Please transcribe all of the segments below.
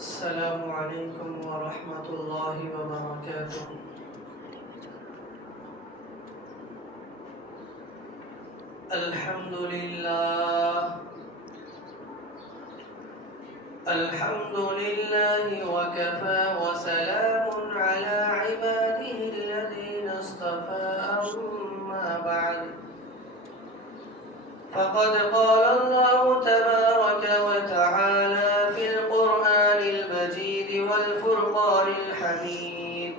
السلام علیکم ورحمۃ اللہ وبرکاتہ۔ الحمد للہ وکفى وسلام علی عباده الذین اصطفى اما بعد فقد قال الله تبارك وتعالى في القرآن المجيد والفرقان الحميد: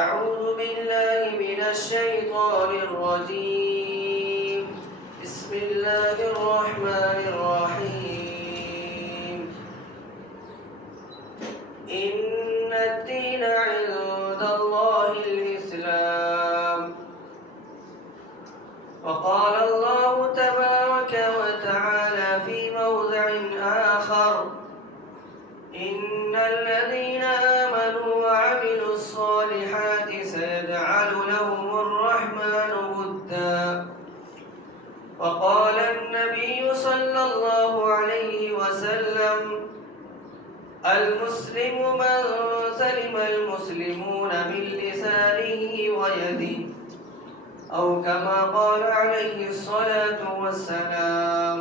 أعوذ بالله من الشيطان الرجيم، بسم الله الرحمن الرحيم. إن الدين عند الله الإسلام. وقال الله تبارك وتعالى في موضع آخر: إن الذين آمنوا وعملوا الصالحات سيجعل لهم الرحمن ودا. وقال النبي صلى الله عليه وسلم: المسلم من سلم المسلمون من لسانه ويده، أو كما قال عليه الصلاة والسلام.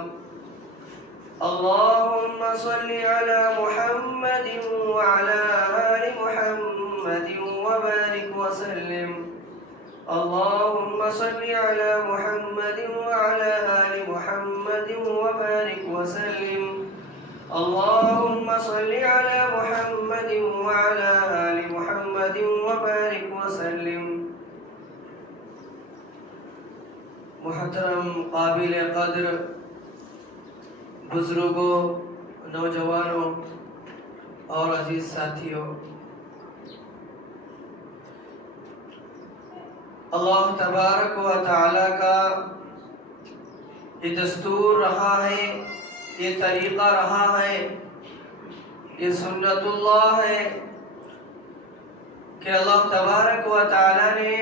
اللهم صل على محمد وعلى آل محمد وبارك وسلم. اللهم صل على محمد وعلى آل محمد وبارك وسلم. اللهم صل على محمد وعلى آل محمد وبارك وسلم. محترم قابل قدر بزرگوں، نوجوانوں اور عزیز ساتھیوں، اللہ تبارک و تعالی کا یہ دستور رہا ہے، یہ طریقہ رہا ہے، یہ سنت اللہ ہے کہ اللہ تبارک و تعالی نے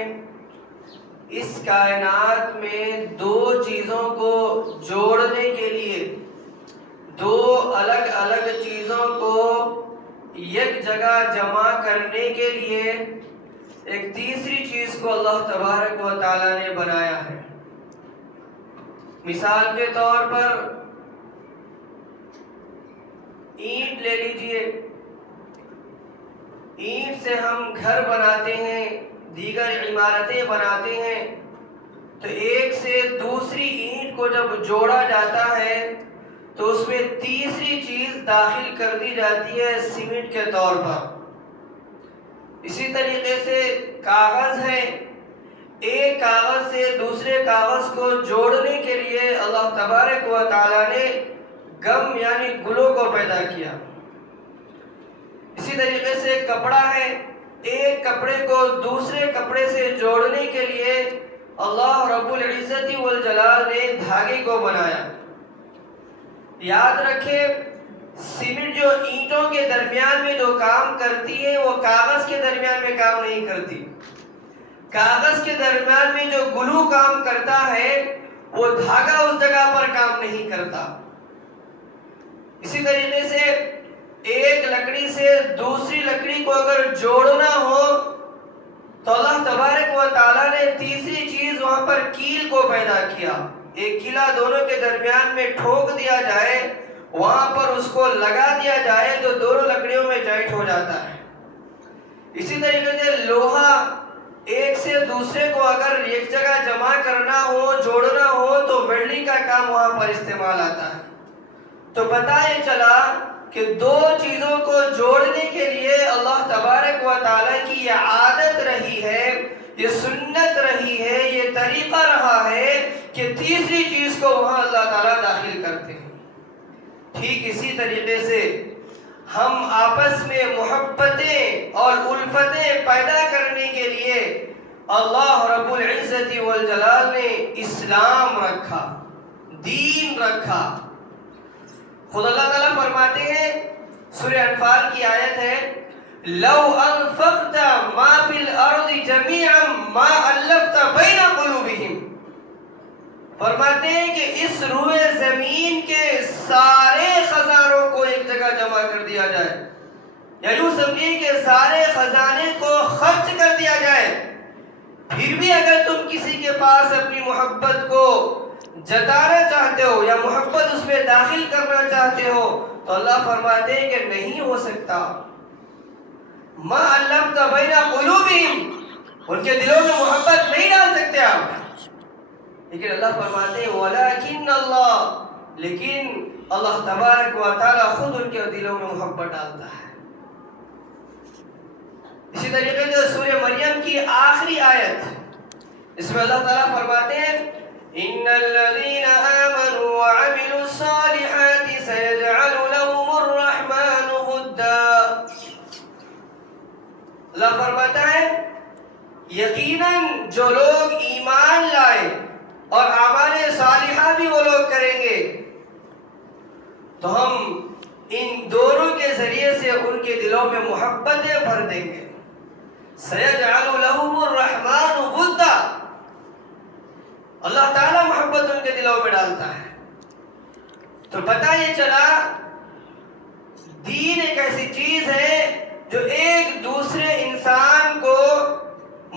اس کائنات میں دو چیزوں کو جوڑنے کے لیے، دو الگ الگ چیزوں کو ایک جگہ جمع کرنے کے لیے ایک تیسری چیز کو اللہ تبارک و تعالی نے بنایا ہے۔ مثال کے طور پر اینٹ لے لیجئے، اینٹ سے ہم گھر بناتے ہیں، دیگر عمارتیں بناتے ہیں، تو ایک سے دوسری اینٹ کو جب جوڑا جاتا ہے تو اس میں تیسری چیز داخل کر دی جاتی ہے سیمنٹ کے طور پر۔ اسی طریقے سے کاغذ ہے، ایک کاغذ سے دوسرے کاغذ کو جوڑنے کے لیے اللہ تبارک و تعالی نے گم یعنی گلو کو پیدا کیا۔ اسی طریقے سے کپڑا ہے، ایک کپڑے کو دوسرے کپڑے سے جوڑنے کے لیے اللہ رب العزت والجلال نے دھاگے کو بنایا۔ یاد رکھیں، سیمنٹ جو اینٹوں کے درمیان میں جو کام کرتی ہے وہ کاغذ کے درمیان میں کام نہیں کرتی۔ کاغذ کے درمیان میں جو گلو کام کرتا ہے وہ دھاگا اس جگہ پر کام نہیں کرتا۔ اسی طریقے سے ایک لکڑی سے دوسری لکڑی کو اگر جوڑنا ہو تو اللہ تبارک و تعالی نے تیسری چیز وہاں پر کیل کو پیدا کیا۔ ایک کیلا دونوں کے درمیان میں ٹھوک دیا جائے، وہاں پر اس کو لگا دیا جائے تو دونوں لکڑیوں میں جوائنٹ ہو جاتا ہے۔ اسی طریقے سے لوہا ایک سے دوسرے کو اگر ایک جگہ جمع کرنا ہو، جوڑنا ہو تو ویلڈنگ کا کام وہاں پر استعمال آتا ہے۔ تو پتہ یہ چلا کہ دو چیزوں کو جوڑنے کے لیے اللہ تبارک و تعالی کی یہ عادت رہی ہے، یہ سنت رہی ہے، یہ طریقہ رہا ہے کہ تیسری چیز کو وہاں اللہ تعالیٰ داخل کرتے ہیں۔ ٹھیک اسی طریقے سے ہم آپس میں محبتیں اور الفتیں پیدا کرنے کے لیے اللہ رب العزت والجلال نے اسلام رکھا، دین رکھا۔ خود اللہ تعالیٰ فرماتے ہیں، سورہ انفال کی آیت ہے: لو انفقت ما فی الارض جميعا ما الفت بین قلوبہم۔ فرماتے ہیں کہ اس روئے زمین کے سارے خزانوں کو ایک جگہ جمع کر دیا یا یوں سمجھیے کہ سارے خزانے کو خرچ کر دیا جائے، پھر بھی اگر تم کسی کے پاس اپنی محبت کو جتانا چاہتے ہو یا محبت اس میں داخل کرنا چاہتے ہو تو اللہ فرماتے ہیں کہ نہیں ہو سکتا. ما الفت بین قلوبہم، ان کے دلوں میں محبت نہیں ڈال سکتے آپ. لیکن اللہ فرماتے ہیں ولیکن اللہ، لیکن اللہ تبارک و تعالی خود ان کے دلوں میں محبت ڈالتا ہے. اسی طریقے سے سورہ مریم کی آخری آیت، اس میں اللہ تعالیٰ فرماتے ہیں ان الذين آمنوا وعملوا الصالحات سيجعل لهم الرحمن ودا. اللہ فرماتا ہے یقیناً جو لوگ ایمان لائے اور اعمال صالحہ بھی وہ لوگ کریں گے تو ہم ان دونوں کے ذریعے سے ان کے دلوں میں محبتیں بھر دیں گے. سَيَجْعَلُ لَهُمُ الرَّحْمَنُ وُدًّا، اللہ تعالیٰ محبت ان کے دلوں میں ڈالتا ہے. تو پتہ یہ چلا دین ایک ایسی چیز ہے جو ایک دوسرے انسان کو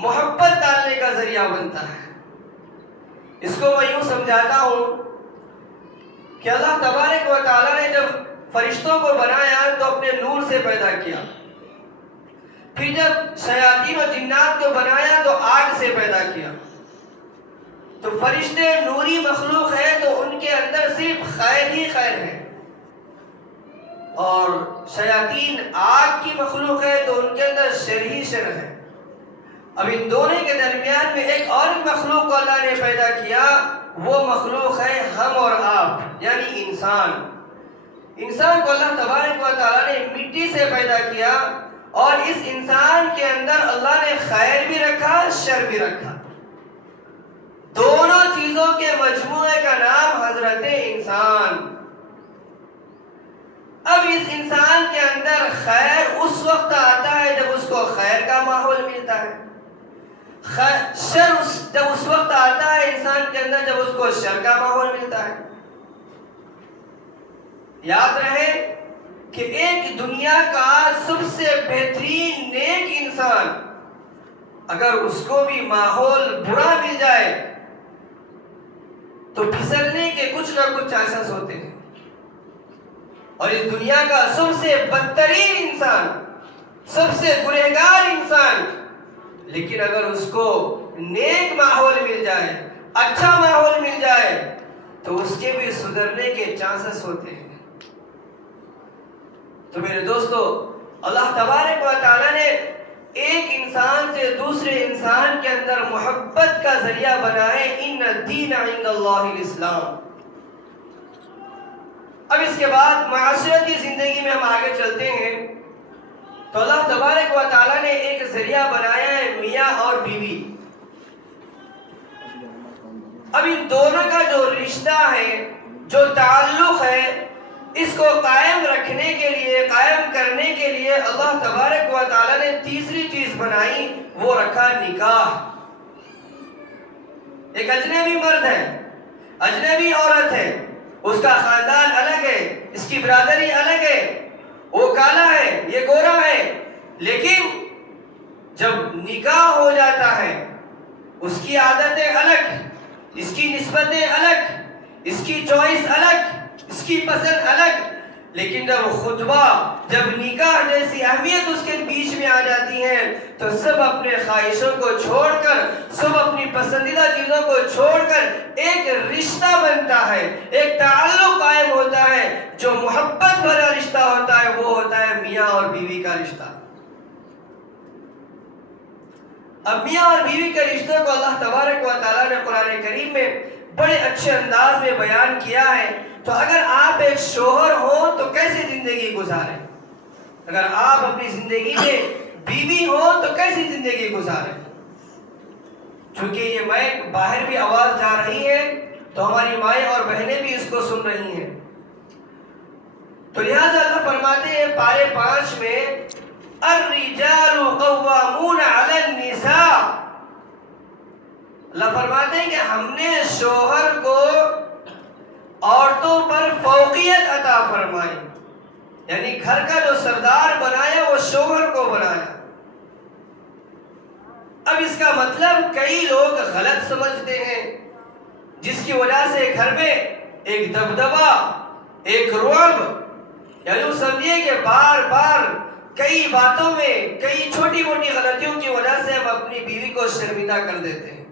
محبت ڈالنے کا ذریعہ بنتا ہے. اس کو میں یوں سمجھاتا ہوں کہ اللہ تبارک و تعالیٰ نے جب فرشتوں کو بنایا تو اپنے نور سے پیدا کیا، پھر جب شیاطین و جنات کو بنایا تو آگ سے پیدا کیا. تو فرشتے نوری مخلوق ہے تو ان کے اندر صرف خیر ہی خیر ہے، اور شیاطین آگ کی مخلوق ہے تو ان کے اندر شر ہی شر ہے. اب ان دونوں کے درمیان میں ایک اور مخلوق کو اللہ نے پیدا کیا، وہ مخلوق ہے ہم اور آپ، یعنی انسان. انسان کو اللہ تبارک و تعالیٰ نے مٹی سے پیدا کیا، اور اس انسان کے اندر اللہ نے خیر بھی رکھا شر بھی رکھا. دونوں چیزوں کے مجموعے کا نام حضرت انسان. اب اس انسان کے اندر خیر اس وقت آتا ہے جب اس کو خیر کا ماحول ملتا ہے، شر جب اس وقت آتا ہے انسان کے اندر جب اس کو شر کا ماحول ملتا ہے. یاد رہے کہ ایک دنیا کا سب سے بہترین نیک انسان اگر اس کو بھی ماحول برا مل جائے تو پھسلنے کے کچھ نہ کچھ چانسز ہوتے ہیں. اور اس دنیا کا سب سے بدترین انسان، سب سے گنہگار انسان، لیکن اگر اس کو نیک ماحول مل جائے، اچھا ماحول مل جائے تو اس کے بھی سدھرنے کے چانسز ہوتے ہیں. تو میرے دوستو، اللہ تبارک و تعالیٰ نے ایک انسان سے دوسرے انسان کے اندر محبت کا ذریعہ بنائے. ان الدین عند اللہ الاسلام. اب اس کے بعد معاشرتی زندگی میں ہم آگے چلتے ہیں تو اللہ تبارک و تعالیٰ نے ایک ذریعہ بنایا ہے میاں اور بیوی. اب ان دونوں کا جو رشتہ ہے، جو تعلق ہے، اس کو قائم رکھنے کے لیے، قائم کرنے کے لیے اللہ تبارک و تعالیٰ نے تیسری چیز بنائی، وہ رکھا نکاح. ایک اجنبی مرد ہے، اجنبی عورت ہے، اس کا خاندان الگ ہے، اس کی برادری الگ ہے، وہ کالا ہے یہ گورا ہے، لیکن جب نکاح ہو جاتا ہے اس کی عادتیں الگ، اس کی نسبتیں الگ، اس کی چوائس الگ، اس کی پسند الگ. لیکن جب خطبہ، جب نکاح جیسی اہمیت اس کے بیچ میں آ جاتی ہے تو سب اپنے خواہشوں کو چھوڑ کر، سب اپنی پسندیدہ چیزوں کو چھوڑ کر ایک رشتہ بنتا ہے، ایک تعلق قائم ہوتا ہے. جو محبت بھرا رشتہ ہوتا ہے وہ ہوتا ہے میاں اور بیوی کا رشتہ. اب میاں اور بیوی کے رشتے کو اللہ تبارک و تعالیٰ نے قرآن کریم میں بڑے اچھے انداز میں بیان کیا ہے. تو اگر آپ ایک شوہر ہو تو کیسے زندگی گزاریں، اگر آپ اپنی زندگی میں بیوی ہو تو کیسی زندگی گزاریں. چونکہ یہ مائک باہر بھی آواز جا رہی ہے تو ہماری مائیں اور بہنیں بھی اس کو سن رہی ہیں. تو لہذا اللہ فرماتے ہیں پارے 5 میں الرجال قوامون علی النساء. اللہ فرماتے ہیں کہ ہم نے شوہر کو عورتوں پر فوقیت عطا فرمائی. یعنی گھر کا جو سردار بنایا وہ شوہر کو بنایا۔ اب اس کا مطلب کئی لوگ غلط سمجھتے ہیں، جس کی وجہ سے گھر میں ایک دبدبا، ایک رعب، یعنی سمجھیے کہ بار بار کئی باتوں میں، کئی چھوٹی موٹی غلطیوں کی وجہ سے ہم اپنی بیوی کو شرمندہ کر دیتے ہیں۔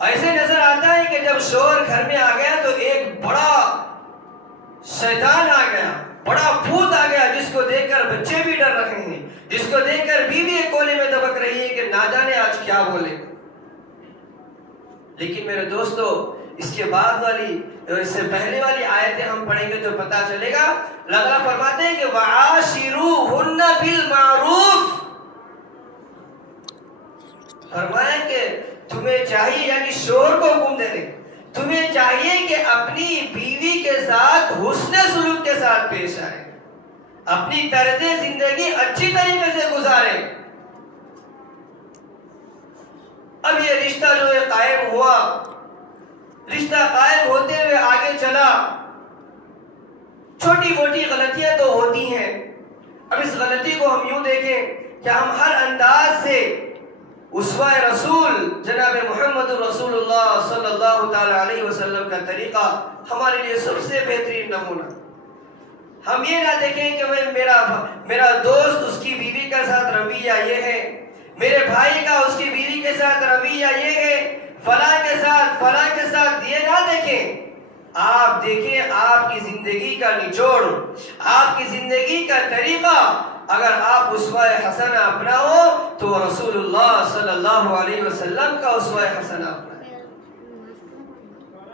ایسے نظر آتا ہے کہ جب شوہر گھر میں آ گیا تو ایک بڑا شیطان آ گیا، بڑا بھوت آ گیا، جس کو دیکھ کر بچے بھی ڈر رہے ہیں، جس کو دیکھ کر بیوی ایک کونے میں دبک رہی ہے کہ نہ جانے آج کیا بولے۔ لیکن میرے دوستو، اس کے بعد والی، اس سے پہلے والی آیتیں ہم پڑھیں گے تو پتا چلے گا۔ اللہ تعالیٰ فرماتے ہیں کہ وَعَاشِرُوهُنَّ بِالْمَعْرُوفِ، فرمایا کہ تمہیں چاہیے، یعنی شوہر کو حکم دے دیں، تمہیں چاہیے کہ اپنی بیوی کے ساتھ حسن سلوک کے ساتھ پیش آئے، اپنی طرز زندگی اچھی طریقے سے گزاریں۔ اب یہ رشتہ جو قائم ہوا، رشتہ قائم ہوتے ہوئے آگے چلا، چھوٹی موٹی غلطیاں تو ہوتی ہیں۔ اب اس غلطی کو ہم یوں دیکھیں کہ ہم ہر انداز سے اسوہ رسول جناب محمد رسول اللہ صلی اللہ تعالی علیہ وسلم کا طریقہ ہمارے لیے سب سے بہترین نمونہ۔ ہم یہ نہ دیکھیں کہ میرا دوست اس کی بیوی کے ساتھ رویہ یہ ہے، میرے بھائی کا اس کی بیوی کے ساتھ رویہ یہ ہے، فلاں کے ساتھ یہ نہ دیکھیں۔ آپ دیکھیں آپ کی زندگی کا نچوڑ، آپ کی زندگی کا طریقہ۔ اگر آپ اسوہ حسنہ اپناؤ تو رسول اللہ صلی اللہ علیہ وسلم کا اسوہ حسنہ اپنائیں۔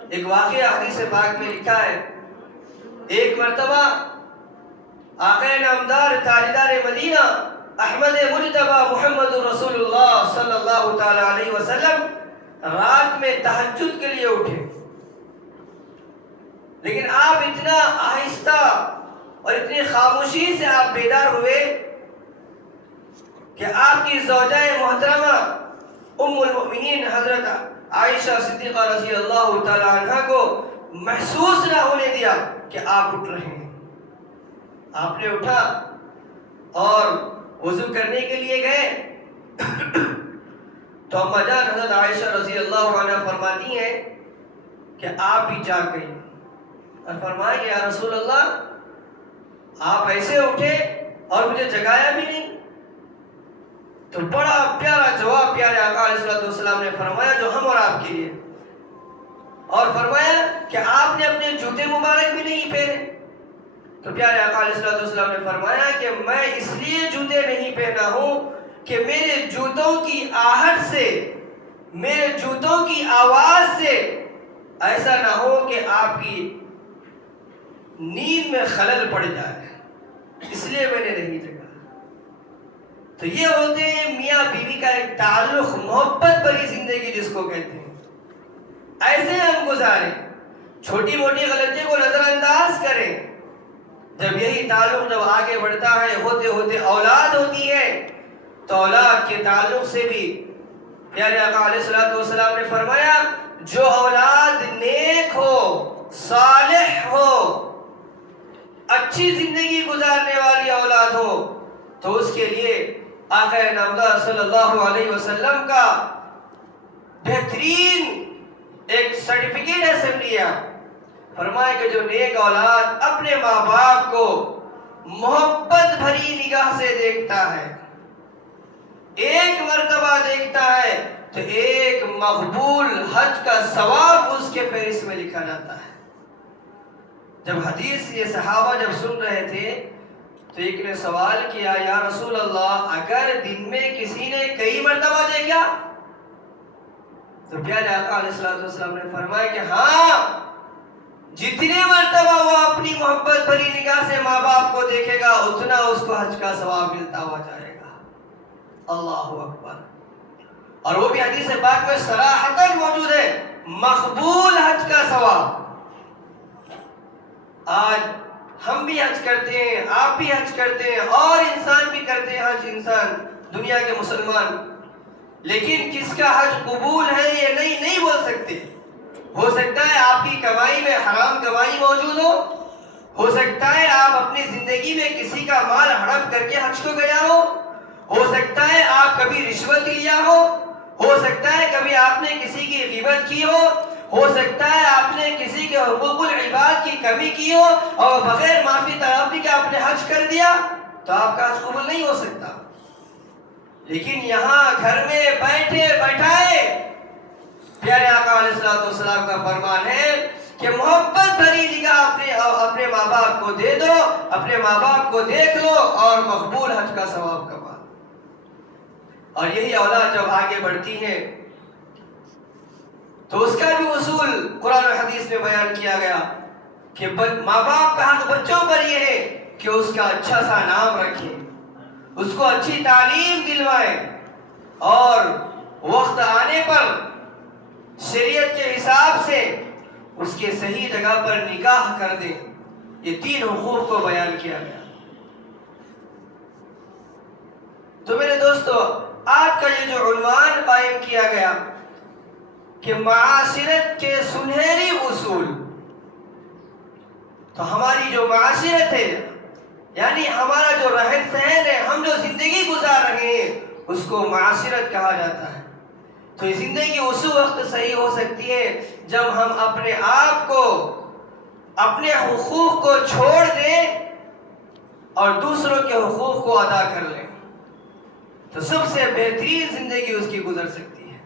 ایک واقعہ حدیث پاک میں لکھا ہے، ایک مرتبہ آقا نامدار تاجدار مدینہ احمد مجتبی محمد رسول اللہ صلی اللہ تعالی علیہ وسلم رات میں تہجد کے لیے اٹھے، لیکن آپ اتنا آہستہ اور اتنی خاموشی سے آپ بیدار ہوئے کہ آپ کی زوجہ محترمہ ام المؤمنین حضرت عائشہ صدیقہ رضی اللہ تعالی عنہ کو محسوس نہ ہونے دیا کہ آپ اٹھ رہے ہیں۔ آپ نے اٹھا اور وضو کرنے کے لیے گئے تو اما جان حضرت عائشہ رضی اللہ عنہ فرماتی ہیں کہ آپ بھی جاگ گئی اور فرمایا کہ یا رسول اللہ، آپ ایسے اٹھے اور مجھے جگایا بھی نہیں۔ تو بڑا پیارا جواب پیارے آقا علیہ السلام نے فرمایا جو ہم اور آپ کے لیے، اور فرمایا کہ آپ نے اپنے جوتے مبارک بھی نہیں پہنے۔ تو پیارے آقا علیہ السلام نے فرمایا کہ میں اس لیے جوتے نہیں پہنا ہوں کہ میرے جوتوں کی آہٹ سے، میرے جوتوں کی آواز سے ایسا نہ ہو کہ آپ کی نیند میں خلل پڑ جائے، اس لیے میں نے نہیں جگا۔ تو یہ ہوتے ہیں میاں بیوی کا ایک تعلق، محبت بھری زندگی جس کو کہتے ہیں، ایسے ہم گزاریں، چھوٹی موٹی غلطی کو نظر انداز کریں۔ جب یہی تعلق جب آگے بڑھتا ہے، ہوتے ہوتے اولاد ہوتی ہے، تو اولاد کے تعلق سے بھی پیارے آقا علیہ السلام نے فرمایا جو اولاد نیک ہو، صالح ہو، اچھی زندگی گزارنے والی اولاد ہو، تو اس کے لیے آقا نامدار صلی اللہ علیہ وسلم کا بہترین ایک سرٹیفکیٹ ہے سمجھیے۔ فرمائے کہ جو نیک اولاد اپنے ماں باپ کو محبت بھری نگاہ سے دیکھتا ہے، ایک مرتبہ دیکھتا ہے، تو ایک مقبول حج کا ثواب اس کے فہرست میں لکھا جاتا ہے۔ جب حدیث یہ صحابہ جب سن رہے تھے تو ایک نے سوال کیا، یا رسول اللہ اگر دن میں کسی نے کئی مرتبہ دیکھا؟ تو پیارے آقا علیہ السلام نے فرمایا کہ ہاں، جتنے مرتبہ وہ اپنی محبت بھری نگاہ سے ماں باپ کو دیکھے گا اتنا اس کو حج کا ثواب ملتا ہوا جائے گا۔ اللہ اکبر۔ اور وہ بھی حدیث پاک میں صراحتاً موجود ہے، مقبول حج کا ثواب۔ آج ہم بھی حج کرتے ہیں، آپ بھی حج کرتے ہیں، اور انسان بھی کرتے ہیں حج، انسان دنیا کے مسلمان، لیکن کس کا حج قبول ہے یہ نہیں بول سکتے۔ ہو سکتا ہے آپ کی کمائی میں حرام کمائی موجود ہو سکتا ہے آپ اپنی زندگی میں کسی کا مال ہڑپ کر کے حج کو گیا ہو سکتا ہے آپ کبھی رشوت لیا ہو سکتا ہے کبھی آپ نے کسی کی غیبت کی ہو سکتا ہے آپ نے کسی کے حقوق العباد کی کمی کی ہو اور بغیر معافی تعافی کے آپ نے حج کر دیا تو آپ کا حج قبول نہیں ہو سکتا. لیکن یہاں گھر میں بیٹھے بیٹھائے پیارے آقا علیہ الصلوۃ والسلام کا فرمان ہے کہ محبت بھری نگاہ اپنے ماں باپ کو دے دو, اپنے ماں باپ کو دیکھ لو اور مقبول حج کا ثواب کما. اور یہی اولاد جب آگے بڑھتی ہے تو اس کا بھی اصول قرآن و حدیث میں بیان کیا گیا کہ ماں باپ کا حق بچوں پر یہ ہے کہ اس کا اچھا سا نام رکھیں, اس کو اچھی تعلیم دلوائیں اور وقت آنے پر شریعت کے حساب سے اس کے صحیح جگہ پر نکاح کر دیں. یہ 3 حقوق کو بیان کیا گیا. تو میرے دوستو, آج کا یہ جو عنوان قائم کیا گیا کہ معاشرت کے سنہری اصول, تو ہماری جو معاشرت ہے یعنی ہمارا جو رہن سہن ہے, ہم جو زندگی گزار رہے ہیں اس کو معاشرت کہا جاتا ہے. تو یہ زندگی اسی وقت صحیح ہو سکتی ہے جب ہم اپنے آپ کو, اپنے حقوق کو چھوڑ دیں اور دوسروں کے حقوق کو ادا کر لیں, تو سب سے بہترین زندگی اس کی گزر سکتی ہے.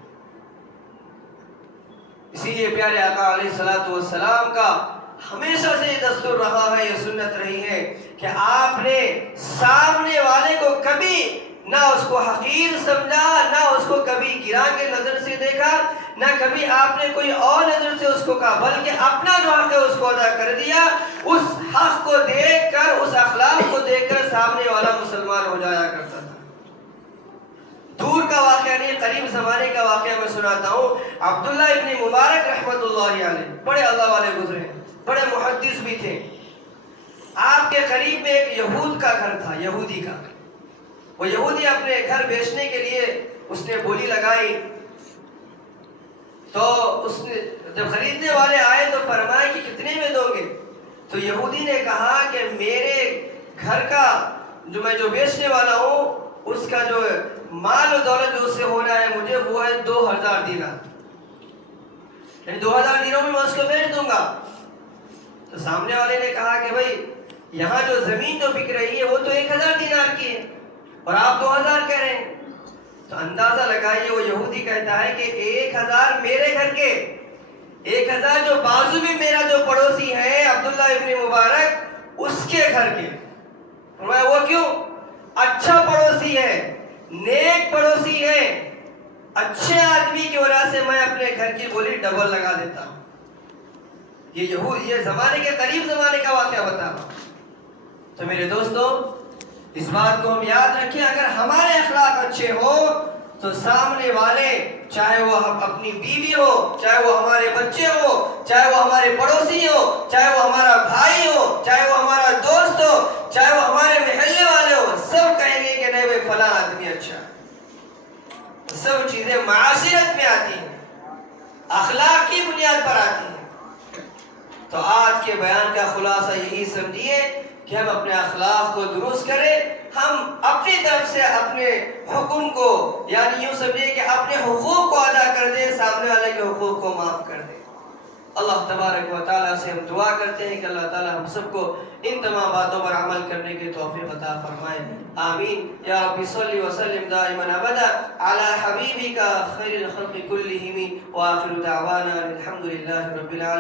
اسی لیے پیارے آقا علیہ الصلوۃ والسلام کا ہمیشہ سے یہ دستور رہا ہے, یہ سنت رہی ہے کہ آپ نے سامنے والے کو کبھی نہ اس کو حقیر سمجھا, نہ اس کو کبھی گرا کے نظر سے دیکھا, نہ کبھی آپ نے کوئی اور نظر سے اس کو کہا, بلکہ اپنا جو حق ہے اس کو ادا کر دیا. اس حق کو دیکھ کر, اس اخلاق کو دیکھ کر سامنے والا مسلمان ہو جایا کرتا تھا. دور کا واقعہ نہیں, قریب زمانے کا واقعہ میں سناتا ہوں. عبداللہ ابن مبارک رحمت اللہ علیہ بڑے اللہ والے گزرے ہیں, بڑے محدث بھی تھے. آپ کے قریب میں ایک یہود کا گھر تھا, یہودی کا. وہ یہودی اپنے گھر بیچنے کے لیے اس نے بولی لگائی, تو اس نے جب خریدنے والے آئے تو فرمایا کہ کتنے میں دو گے؟ تو یہودی نے کہا کہ میرے گھر کا جو میں بیچنے والا ہوں اس کا جو مال و دولت جو اس سے ہونا ہے مجھے وہ ہے 2000 دینار, یعنی 2000 دینوں میں اس کو بیچ دوں گا. تو سامنے والے نے کہا کہ بھائی یہاں جو زمین جو بک رہی ہے وہ تو 1000 دینار کی ہے اور آپ 2000 کہہ رہے ہیں. تو اندازہ لگائیے, وہ یہودی کہتا ہے کہ 1000 میرے گھر کے, 1000 جو بازو میں میرا جو پڑوسی ہے عبداللہ ابن مبارک اس کے گھر کے. فرمایا وہ کیوں؟ اچھا پڑوسی ہے, نیک پڑوسی ہے, اچھے آدمی کی وجہ سے میں اپنے گھر کی بولی ڈبل لگا دیتا ہوں. یہ زمانے کے قریب زمانے کا واقعہ بتا رہا ہوں. تو میرے دوستو, اس بات کو ہم یاد رکھیں, اگر ہمارے اخلاق اچھے ہوں تو سامنے والے, چاہے وہ اپنی بیوی ہو, چاہے وہ ہمارے بچے ہو, چاہے وہ ہمارے پڑوسی ہو, چاہے وہ ہمارا بھائی ہو, چاہے وہ ہمارا دوست ہو, چاہے وہ ہمارے محلے والے ہو, سب کہیں گے کہ نہیں بھائی فلاں آدمی اچھا ہے. سب چیزیں معاشرت میں آتی ہیں, اخلاق کی بنیاد پر آتی ہیں. تو آج کے بیان کا خلاصہ یہی سمجھیے کہ ہم اپنے اخلاق کو درست کریں, ہم اپنی طرف سے اپنے حکم کو, یعنی یوں سمجھیے کہ اپنے حقوق کو ادا کر دیں, سامنے والے کے حقوق کو معاف کر دیں. اللہ تبارک و تعالیٰ سے ہم دعا کرتے ہیں کہ اللہ تعالیٰ ہم سب کو ان تمام باتوں پر عمل کرنے کی توفیق عطا فرمائے. آمین. یا رب صلی وسلم دائما ابدا علی حبیبک خیر الخلق کلہم وآخر دعوانا الحمد للہ رب العالمین.